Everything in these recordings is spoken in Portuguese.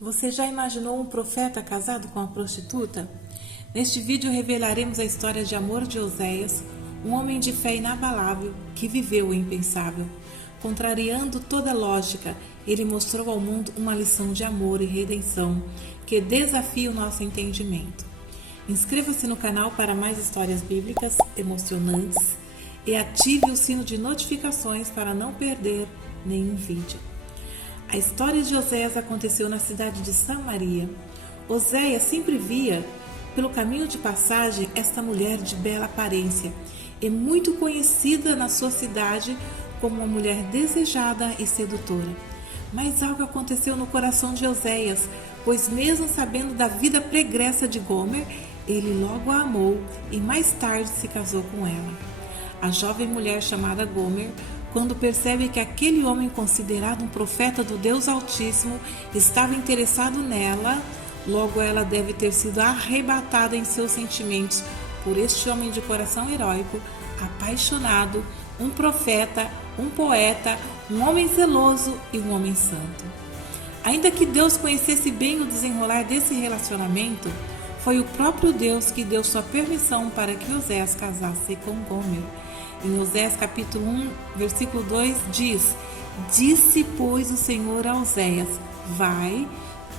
Você já imaginou um profeta casado com uma prostituta? Neste vídeo revelaremos a história de amor de Oséias, um homem de fé inabalável que viveu o impensável. Contrariando toda lógica, ele mostrou ao mundo uma lição de amor e redenção que desafia o nosso entendimento. Inscreva-se no canal para mais histórias bíblicas emocionantes e ative o sino de notificações para não perder nenhum vídeo. A história de Oséias aconteceu na cidade de Samaria. Oséias sempre via, pelo caminho de passagem, esta mulher de bela aparência e muito conhecida na sua cidade como uma mulher desejada e sedutora. Mas algo aconteceu no coração de Oséias, pois mesmo sabendo da vida pregressa de Gomer, ele logo a amou e mais tarde se casou com ela. A jovem mulher chamada Gomer, quando percebe que aquele homem considerado um profeta do Deus Altíssimo estava interessado nela, logo ela deve ter sido arrebatada em seus sentimentos por este homem de coração heróico, apaixonado, um profeta, um poeta, um homem zeloso e um homem santo. Ainda que Deus conhecesse bem o desenrolar desse relacionamento, foi o próprio Deus que deu sua permissão para que Oséias casasse com Gomer. Em Oséias capítulo 1, versículo 2 diz: Disse, pois, o Senhor a Oséias: Vai,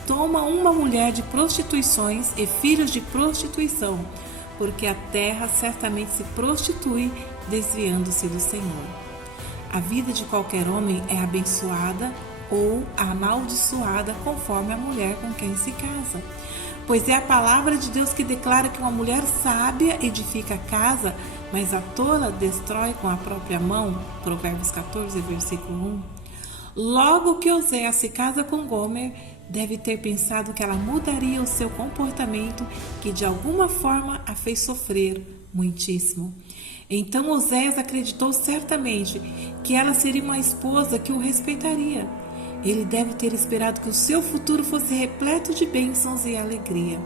toma uma mulher de prostituições e filhos de prostituição, porque a terra certamente se prostitui, desviando-se do Senhor. A vida de qualquer homem é abençoada ou amaldiçoada conforme a mulher com quem se casa. Pois é a palavra de Deus que declara que uma mulher sábia edifica a casa, mas a tola destrói com a própria mão. Provérbios 14, versículo 1. Logo que Oséias se casa com Gomer, deve ter pensado que ela mudaria o seu comportamento, que de alguma forma a fez sofrer muitíssimo. Então Oséias acreditou certamente que ela seria uma esposa que o respeitaria. Ele deve ter esperado que o seu futuro fosse repleto de bênçãos e alegria.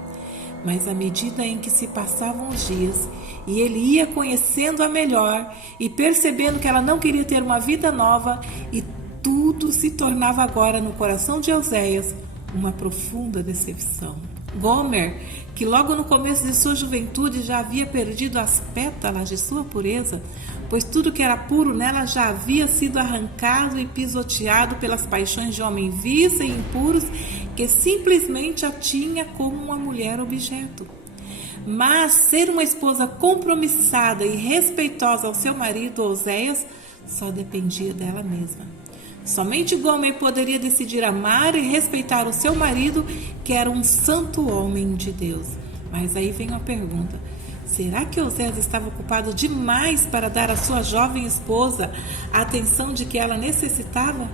Mas à medida em que se passavam os dias e ele ia conhecendo-a melhor e percebendo que ela não queria ter uma vida nova, e tudo se tornava agora no coração de Oséias uma profunda decepção. Gomer, que logo no começo de sua juventude já havia perdido as pétalas de sua pureza, pois tudo que era puro nela já havia sido arrancado e pisoteado pelas paixões de homens vis e impuros que simplesmente a tinha como uma mulher objeto. Mas ser uma esposa compromissada e respeitosa ao seu marido Oséias só dependia dela mesma. Somente Gomer poderia decidir amar e respeitar o seu marido, que era um santo homem de Deus. Mas aí vem uma pergunta: será que Oséias estava ocupado demais para dar à sua jovem esposa a atenção de que ela necessitava?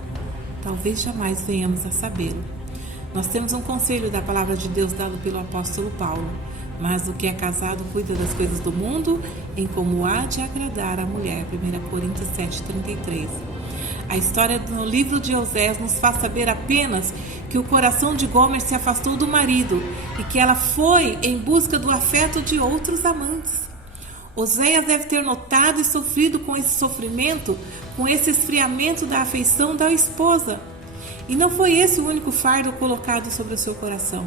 Talvez jamais venhamos a sabê-lo. Nós temos um conselho da palavra de Deus dado pelo apóstolo Paulo: mas o que é casado cuida das coisas do mundo, em como há de agradar a mulher. 1 Coríntios 7,33. A história do livro de Oséias nos faz saber apenas que o coração de Gomer se afastou do marido e que ela foi em busca do afeto de outros amantes. Oséias deve ter notado e sofrido com esse sofrimento, com esse esfriamento da afeição da esposa. E não foi esse o único fardo colocado sobre o seu coração,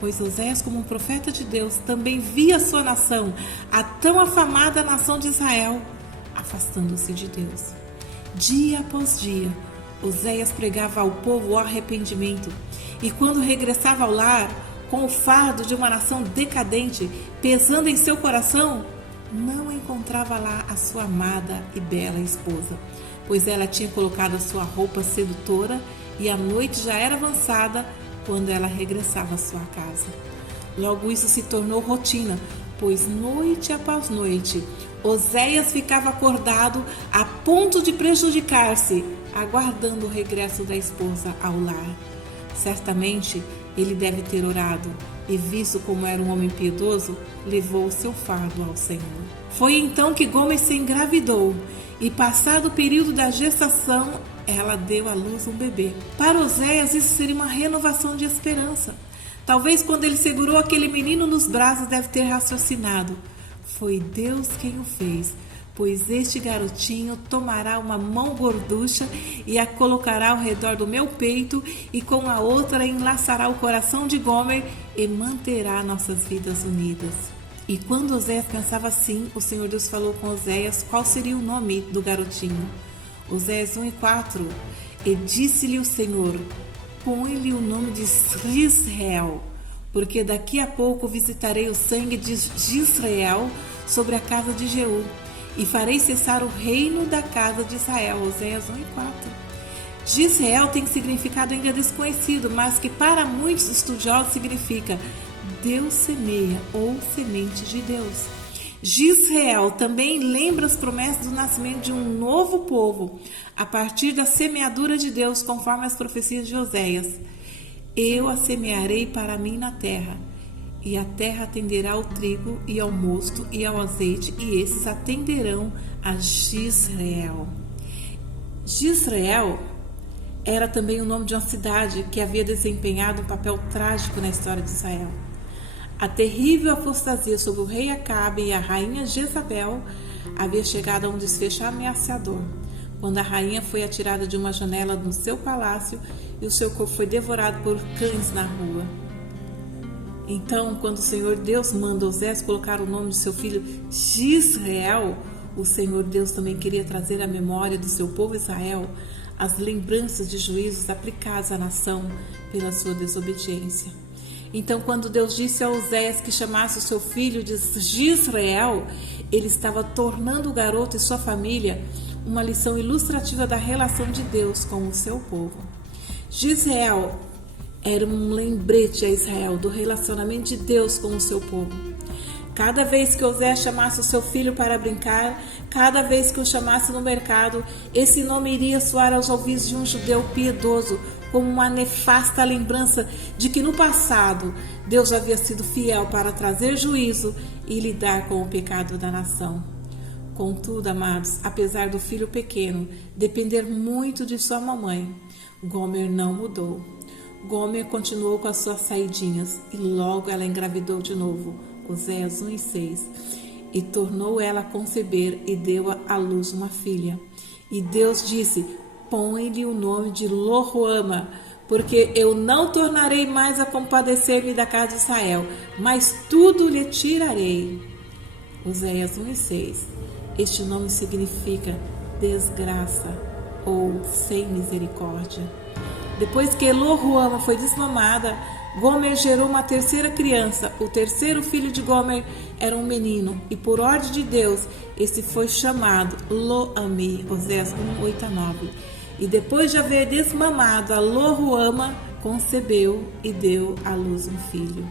pois Oséias, como um profeta de Deus, também via sua nação, a tão afamada nação de Israel, afastando-se de Deus. Dia após dia, Oséias pregava ao povo o arrependimento, e quando regressava ao lar, com o fardo de uma nação decadente pesando em seu coração, não encontrava lá a sua amada e bela esposa, pois ela tinha colocado a sua roupa sedutora e a noite já era avançada quando ela regressava à sua casa. Logo isso se tornou rotina, pois noite após noite Oséias ficava acordado a ponto de prejudicar-se, aguardando o regresso da esposa ao lar. Certamente ele deve ter orado e, visto como era um homem piedoso, levou o seu fardo ao Senhor. Foi então que Gomer se engravidou e, passado o período da gestação, ela deu à luz um bebê. Para Oséias isso seria uma renovação de esperança. Talvez quando ele segurou aquele menino nos braços deve ter raciocinado: foi Deus quem o fez, pois este garotinho tomará uma mão gorducha e a colocará ao redor do meu peito e com a outra enlaçará o coração de Gomer e manterá nossas vidas unidas. E quando Oséias pensava assim, o Senhor Deus falou com Oséias qual seria o nome do garotinho. Oséias 1:4. E disse-lhe o Senhor: põe-lhe o nome de Israel, porque daqui a pouco visitarei o sangue de Israel sobre a casa de Jeú, e farei cessar o reino da casa de Israel. Oséias 1:4. Gisrael tem significado ainda desconhecido, mas que para muitos estudiosos significa Deus semeia ou semente de Deus. Gisrael também lembra as promessas do nascimento de um novo povo a partir da semeadura de Deus, conforme as profecias de Oséias. Eu a semearei para mim na terra, e a terra atenderá ao trigo e ao mosto e ao azeite, e esses atenderão a Gisrael. Gisrael era também o nome de uma cidade que havia desempenhado um papel trágico na história de Israel. A terrível apostasia sobre o rei Acabe e a rainha Jezabel havia chegado a um desfecho ameaçador, quando a rainha foi atirada de uma janela no seu palácio e o seu corpo foi devorado por cães na rua. Então, quando o Senhor Deus manda Oséias colocar o nome de seu filho Gisrael, o Senhor Deus também queria trazer à memória do seu povo Israel as lembranças de juízos aplicados à nação pela sua desobediência. Então, quando Deus disse a Oséias que chamasse o seu filho de Gisrael, ele estava tornando o garoto e sua família uma lição ilustrativa da relação de Deus com o seu povo. Gisrael era um lembrete a Israel do relacionamento de Deus com o seu povo. Cada vez que Oséias chamasse o seu filho para brincar, cada vez que o chamasse no mercado, esse nome iria soar aos ouvidos de um judeu piedoso, como uma nefasta lembrança de que no passado Deus havia sido fiel para trazer juízo e lidar com o pecado da nação. Contudo, amados, apesar do filho pequeno depender muito de sua mamãe, Gomer não mudou. Gomer continuou com as suas saidinhas e logo ela engravidou de novo, Oséias 1:6, e tornou ela a conceber e deu à luz uma filha. E Deus disse: põe-lhe o nome de Lo-ruama, porque eu não tornarei mais a compadecer-me da casa de Israel, mas tudo lhe tirarei. Oséias 1:6. Este nome significa desgraça ou sem misericórdia. Depois que Lo-ruama foi desmamada, Gomer gerou uma terceira criança. O terceiro filho de Gomer era um menino, e por ordem de Deus, esse foi chamado Lo-ami, Oséias 1:8-9. E depois de haver desmamado a Lo-ruama, concebeu e deu à luz um filho.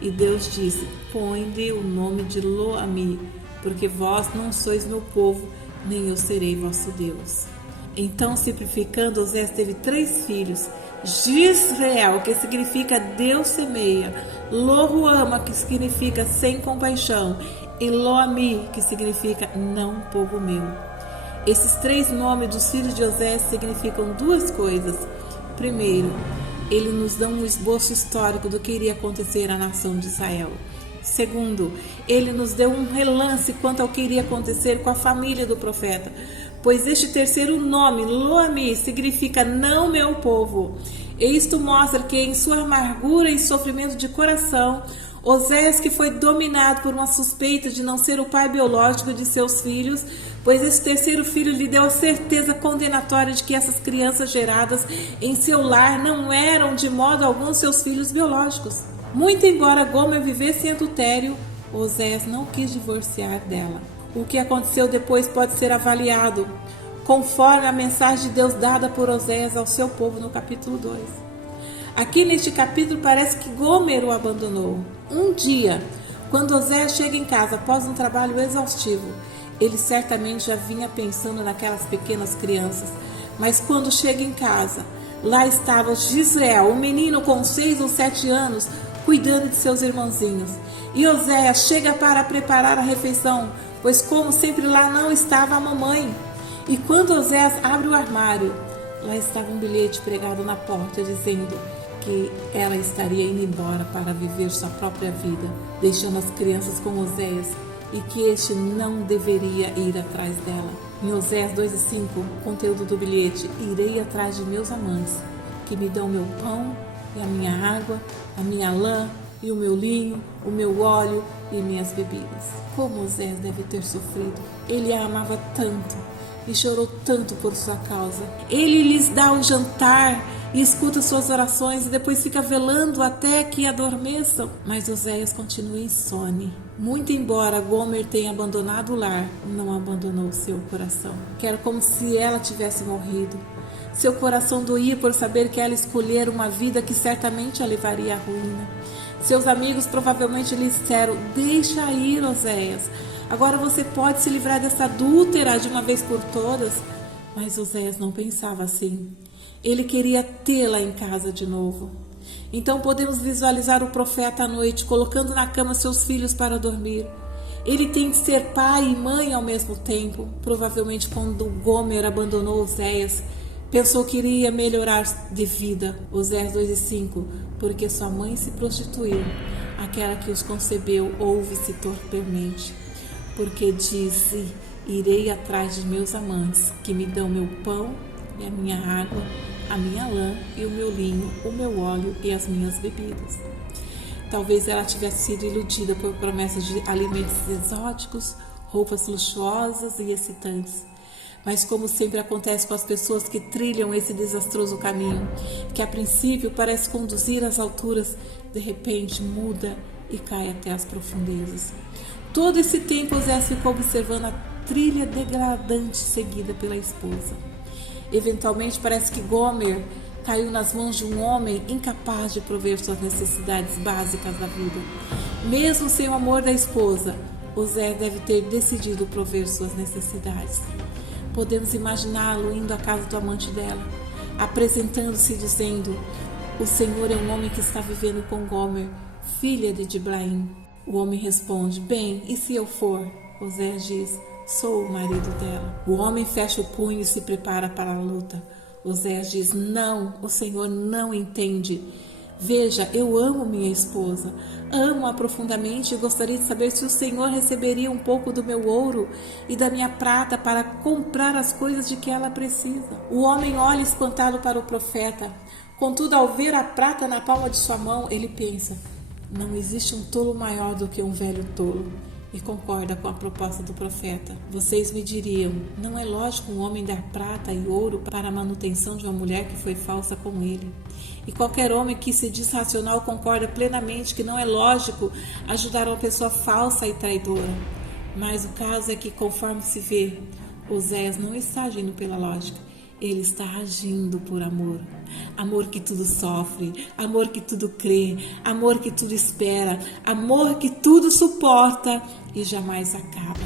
E Deus disse: põe-lhe o nome de Lo-ami, porque vós não sois meu povo, nem eu serei vosso Deus. Então, simplificando, Oséias teve 3 filhos: Gisrael, que significa Deus semeia, Lo-ruama, que significa sem compaixão, e Lo-ami, que significa não povo meu. Esses 3 nomes dos filhos de Oséias significam 2 coisas. Primeiro, ele nos dá um esboço histórico do que iria acontecer à nação de Israel. Segundo, ele nos deu um relance quanto ao que iria acontecer com a família do profeta, pois este terceiro nome, Lo-ami, significa não meu povo. E isto mostra que em sua amargura e sofrimento de coração, Oséias, que foi dominado por uma suspeita de não ser o pai biológico de seus filhos, pois esse terceiro filho lhe deu a certeza condenatória de que essas crianças geradas em seu lar não eram de modo algum seus filhos biológicos. Muito embora Gomer vivesse em adultério, Oséias não quis divorciar dela. O que aconteceu depois pode ser avaliado conforme a mensagem de Deus dada por Oséias ao seu povo no capítulo 2. Aqui neste capítulo parece que Gomer o abandonou. Um dia, quando Oséias chega em casa após um trabalho exaustivo, ele certamente já vinha pensando naquelas pequenas crianças, mas quando chega em casa, lá estava Gisrael, um menino com 6 ou 7 anos, cuidando de seus irmãozinhos. E Oséias chega para preparar a refeição, pois como sempre lá não estava a mamãe. E quando Oséias abre o armário, lá estava um bilhete pregado na porta dizendo que ela estaria indo embora para viver sua própria vida, deixando as crianças com Oséias e que este não deveria ir atrás dela. Em Oséias 2:5, conteúdo do bilhete: irei atrás de meus amantes, que me dão meu pão e a minha água, a minha lã e o meu linho, o meu óleo e minhas bebidas. Como Oséias deve ter sofrido. Ele a amava tanto e chorou tanto por sua causa. Ele lhes dá o jantar e escuta suas orações e depois fica velando até que adormeçam. Mas Oséias continua insone. Muito embora Gomer tenha abandonado o lar, não abandonou seu coração. Que era como se ela tivesse morrido. Seu coração doía por saber que ela escolhera uma vida que certamente a levaria à ruína. Seus amigos provavelmente lhe disseram: deixa ir, Oséias. Agora você pode se livrar dessa adúltera de uma vez por todas. Mas Oséias não pensava assim. Ele queria tê-la em casa de novo. Então podemos visualizar o profeta à noite, colocando na cama seus filhos para dormir. Ele tem que ser pai e mãe ao mesmo tempo. Provavelmente quando Gomer abandonou Oséias, pensou que iria melhorar de vida. Oséias 2:5, porque sua mãe se prostituiu, aquela que os concebeu ouve-se torpemente. Porque disse: irei atrás de meus amantes, que me dão meu pão e a minha água, a minha lã e o meu linho, o meu óleo e as minhas bebidas. Talvez ela tivesse sido iludida por promessas de alimentos exóticos, roupas luxuosas e excitantes. Mas como sempre acontece com as pessoas que trilham esse desastroso caminho, que a princípio parece conduzir às alturas, de repente muda e cai até as profundezas. Todo esse tempo Oséias ficou observando a trilha degradante seguida pela esposa. Eventualmente parece que Gomer caiu nas mãos de um homem incapaz de prover suas necessidades básicas da vida. Mesmo sem o amor da esposa, Oséias deve ter decidido prover suas necessidades. Podemos imaginá-lo indo à casa do amante dela, apresentando-se dizendo: o Senhor é um homem que está vivendo com Gomer, filha de Diblaim. O homem responde: bem, e se eu for? Oséias diz: sou o marido dela. O homem fecha o punho e se prepara para a luta. Oséias diz: não, o Senhor não entende. Veja, eu amo minha esposa, amo-a profundamente e gostaria de saber se o Senhor receberia um pouco do meu ouro e da minha prata para comprar as coisas de que ela precisa. O homem olha espantado para o profeta. Contudo, ao ver a prata na palma de sua mão, ele pensa: não existe um tolo maior do que um velho tolo. E concorda com a proposta do profeta. Vocês me diriam: não é lógico um homem dar prata e ouro para a manutenção de uma mulher que foi falsa com ele. E qualquer homem que se diz racional concorda plenamente que não é lógico ajudar uma pessoa falsa e traidora. Mas o caso é que, conforme se vê, Oséias não está agindo pela lógica. Ele está agindo por amor. Amor que tudo sofre, amor que tudo crê, amor que tudo espera, amor que tudo suporta e jamais acaba.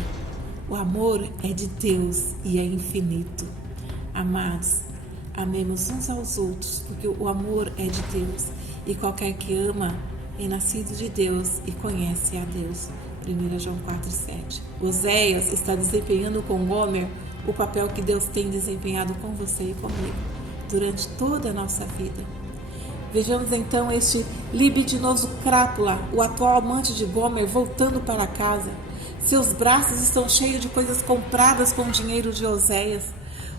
O amor é de Deus e é infinito. Amados, amemos uns aos outros, porque o amor é de Deus. E qualquer que ama é nascido de Deus e conhece a Deus. 1 João 4:7. Oséias está desempenhando com Gomer o papel que Deus tem desempenhado com você e comigo durante toda a nossa vida. Vejamos então este libidinoso crápula, o atual amante de Gomer, voltando para casa. Seus braços estão cheios de coisas compradas com o dinheiro de Oséias.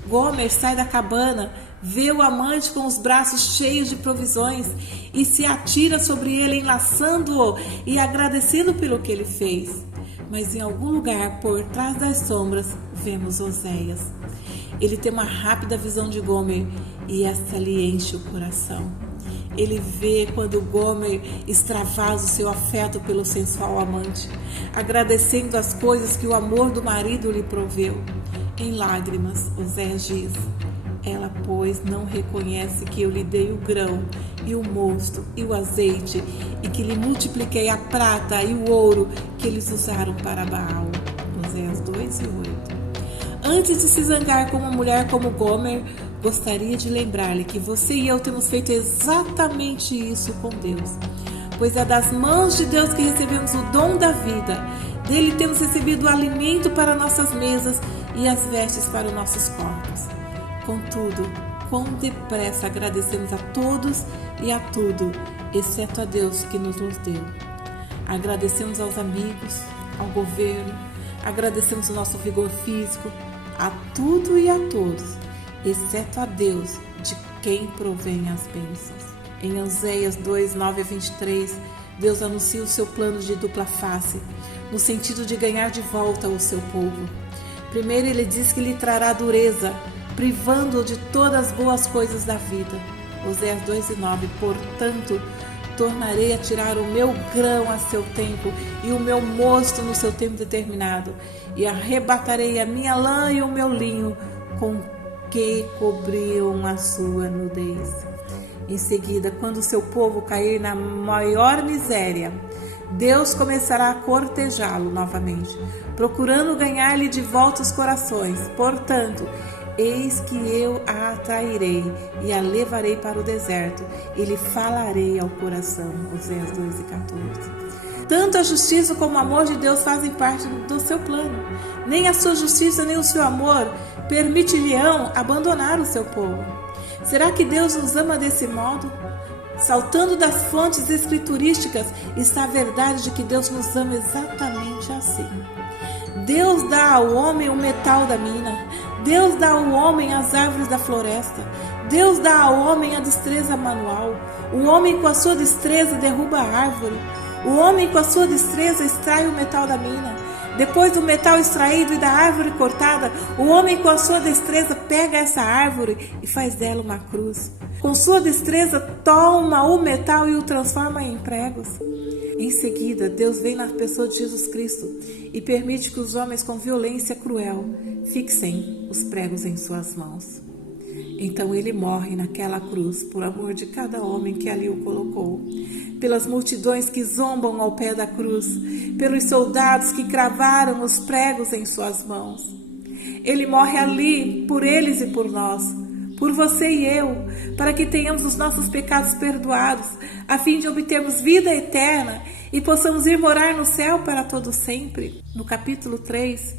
Gomer sai da cabana, vê o amante com os braços cheios de provisões e se atira sobre ele, enlaçando-o e agradecendo pelo que ele fez. Mas em algum lugar, por trás das sombras, vemos Oséias. Ele tem uma rápida visão de Gomer e esta lhe enche o coração. Ele vê quando Gomer extravasa o seu afeto pelo sensual amante, agradecendo as coisas que o amor do marido lhe proveu. Em lágrimas, Oséias diz: ela, pois, não reconhece que eu lhe dei o grão e o mosto e o azeite e que lhe multipliquei a prata e o ouro que eles usaram para Baal. Oséias 2:8. Antes de se zangar com uma mulher como Gomer, gostaria de lembrar-lhe que você e eu temos feito exatamente isso com Deus. Pois é das mãos de Deus que recebemos o dom da vida. Dele temos recebido o alimento para nossas mesas e as vestes para os nossos corpos. Contudo, quão depressa agradecemos a todos e a tudo, exceto a Deus que nos deu. Agradecemos aos amigos, ao governo, agradecemos o nosso vigor físico, a tudo e a todos, exceto a Deus, de quem provém as bênçãos. Em Oséias 2, 9 a 23, Deus anuncia o seu plano de dupla face, no sentido de ganhar de volta o seu povo. Primeiro, ele diz que lhe trará dureza, privando-o de todas as boas coisas da vida. Oséias 2 e 9, portanto, tornarei a tirar o meu grão a seu tempo e o meu mosto no seu tempo determinado, e arrebatarei a minha lã e o meu linho com que cobriam a sua nudez. Em seguida, quando o seu povo cair na maior miséria, Deus começará a cortejá-lo novamente, procurando ganhar-lhe de volta os corações. Portanto, eis que eu a atrairei e a levarei para o deserto e lhe falarei ao coração. Oséias 2 e 14. Tanto a justiça como o amor de Deus fazem parte do seu plano. Nem a sua justiça nem o seu amor permitir-lhe-ão abandonar o seu povo. Será que Deus nos ama desse modo? Saltando das fontes escriturísticas está a verdade de que Deus nos ama exatamente assim. Deus dá ao homem o metal da mina. Deus dá ao homem as árvores da floresta. Deus dá ao homem a destreza manual. O homem com a sua destreza derruba a árvore. O homem com a sua destreza extrai o metal da mina. Depois do metal extraído e da árvore cortada, o homem com a sua destreza pega essa árvore e faz dela uma cruz. Com sua destreza toma o metal e o transforma em pregos. Em seguida, Deus vem na pessoa de Jesus Cristo e permite que os homens com violência cruel fixem os pregos em suas mãos. Então ele morre naquela cruz por amor de cada homem que ali o colocou, pelas multidões que zombam ao pé da cruz, pelos soldados que cravaram os pregos em suas mãos. Ele morre ali por eles e por nós, por você e eu, para que tenhamos os nossos pecados perdoados, a fim de obtermos vida eterna e possamos ir morar no céu para todo sempre. No capítulo 3,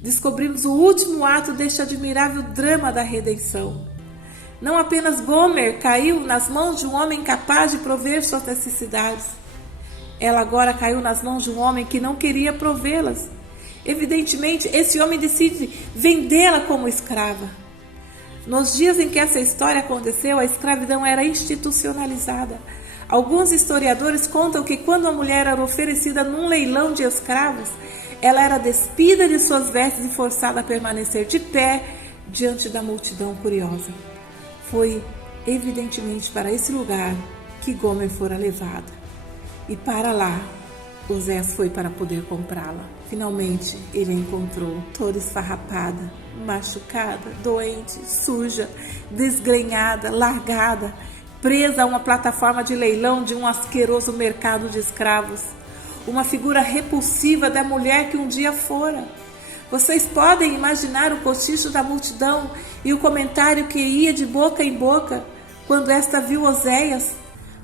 descobrimos o último ato deste admirável drama da redenção. Não apenas Gomer caiu nas mãos de um homem capaz de prover suas necessidades. Ela agora caiu nas mãos de um homem que não queria provê-las. Evidentemente, esse homem decide vendê-la como escrava. Nos dias em que essa história aconteceu, a escravidão era institucionalizada. Alguns historiadores contam que quando a mulher era oferecida num leilão de escravos, ela era despida de suas vestes e forçada a permanecer de pé diante da multidão curiosa. Foi, evidentemente, para esse lugar que Gomer fora levada. E para lá, Oséias foi para poder comprá-la. Finalmente, ele a encontrou, toda esfarrapada, machucada, doente, suja, desgrenhada, largada, presa a uma plataforma de leilão de um asqueroso mercado de escravos. Uma figura repulsiva da mulher que um dia fora. Vocês podem imaginar o cochicho da multidão e o comentário que ia de boca em boca quando esta viu Oséias.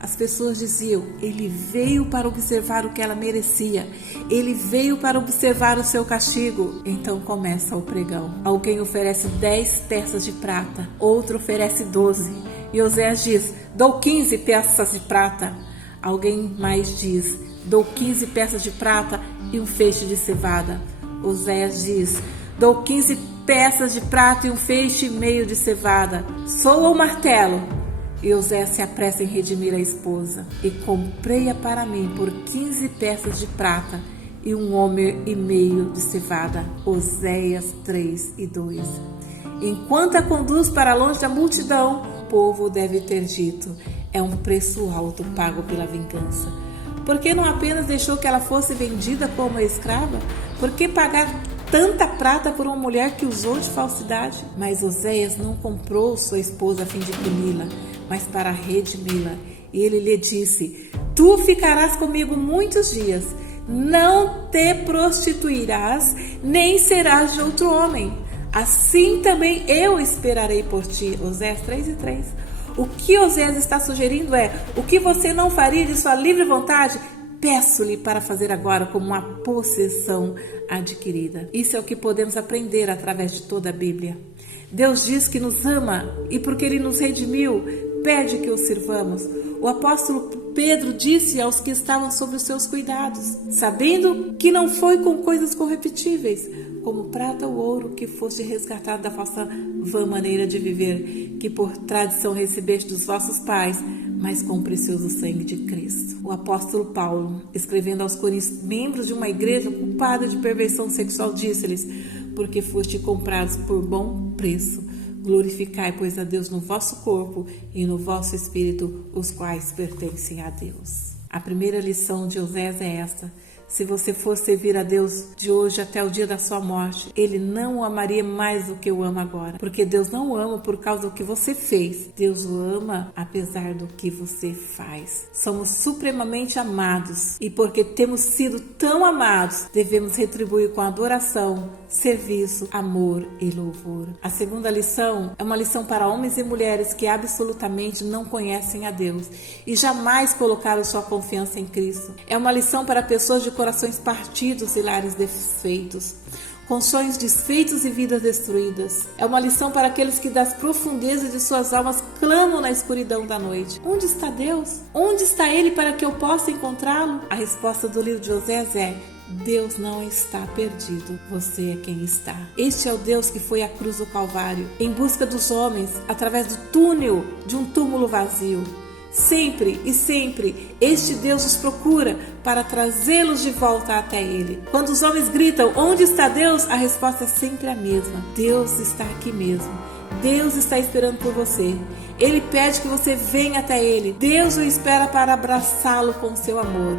As pessoas diziam: ele veio para observar o que ela merecia, ele veio para observar o seu castigo. Então começa o pregão. Alguém oferece 10 peças de prata, outro oferece 12. E Oséias diz: dou 15 peças de prata. Alguém mais diz: dou 15 peças de prata e um feixe de cevada. Oséias diz: dou 15 peças de prata e um feixe e meio de cevada. Soa o martelo. E Oséias se apressa em redimir a esposa. E comprei-a para mim por 15 peças de prata e um homer e meio de cevada. Oséias 3 e 2. Enquanto a conduz para longe da multidão, o povo deve ter dito: é um preço alto pago pela vingança. Por que não apenas deixou que ela fosse vendida como escrava? Por que pagar tanta prata por uma mulher que usou de falsidade? Mas Oséias não comprou sua esposa a fim de puni-la, mas para redimi-la. E ele lhe disse: tu ficarás comigo muitos dias, não te prostituirás, nem serás de outro homem. Assim também eu esperarei por ti. Oséias 3 e 3. O que Oséias está sugerindo é: o que você não faria de sua livre vontade, peço-lhe para fazer agora como uma possessão adquirida. Isso é o que podemos aprender através de toda a Bíblia. Deus diz que nos ama e porque Ele nos redimiu, pede que o sirvamos. O apóstolo Pedro disse aos que estavam sob os seus cuidados, sabendo que não foi com coisas corruptíveis, como prata ou ouro, que foste resgatado da vossa vã maneira de viver, que por tradição recebeste dos vossos pais, mas com o precioso sangue de Cristo. O apóstolo Paulo, escrevendo aos Coríntios, membros de uma igreja culpada de perversão sexual, disse-lhes: porque foste comprados por bom preço. Glorificai, pois, a Deus no vosso corpo e no vosso espírito, os quais pertencem a Deus. A primeira lição de Oséias é esta: se você for servir a Deus de hoje até o dia da sua morte, Ele não o amaria mais do que o ama agora. Porque Deus não o ama por causa do que você fez. Deus o ama apesar do que você faz. Somos supremamente amados. E porque temos sido tão amados, devemos retribuir com adoração, serviço, amor e louvor. A segunda lição é uma lição para homens e mulheres que absolutamente não conhecem a Deus e jamais colocaram sua confiança em Cristo. É uma lição para pessoas de corações partidos e lares desfeitos, com sonhos desfeitos e vidas destruídas. É uma lição para aqueles que das profundezas de suas almas clamam na escuridão da noite. Onde está Deus? Onde está Ele para que eu possa encontrá-lo? A resposta do livro de Oséias é: Deus não está perdido, você é quem está. Este é o Deus que foi à cruz do Calvário, em busca dos homens, através do túnel de um túmulo vazio. Sempre e sempre, este Deus os procura para trazê-los de volta até Ele. Quando os homens gritam: onde está Deus? A resposta é sempre a mesma: Deus está aqui mesmo. Deus está esperando por você. Ele pede que você venha até Ele. Deus o espera para abraçá-lo com seu amor.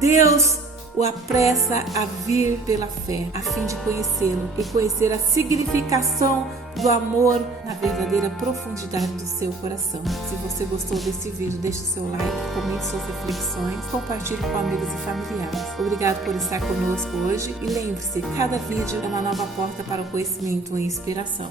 Deus o apressa a vir pela fé, a fim de conhecê-lo e conhecer a significação do amor na verdadeira profundidade do seu coração. Se você gostou desse vídeo, deixe o seu like, comente suas reflexões, compartilhe com amigos e familiares. Obrigado por estar conosco hoje e lembre-se, cada vídeo é uma nova porta para o conhecimento e inspiração.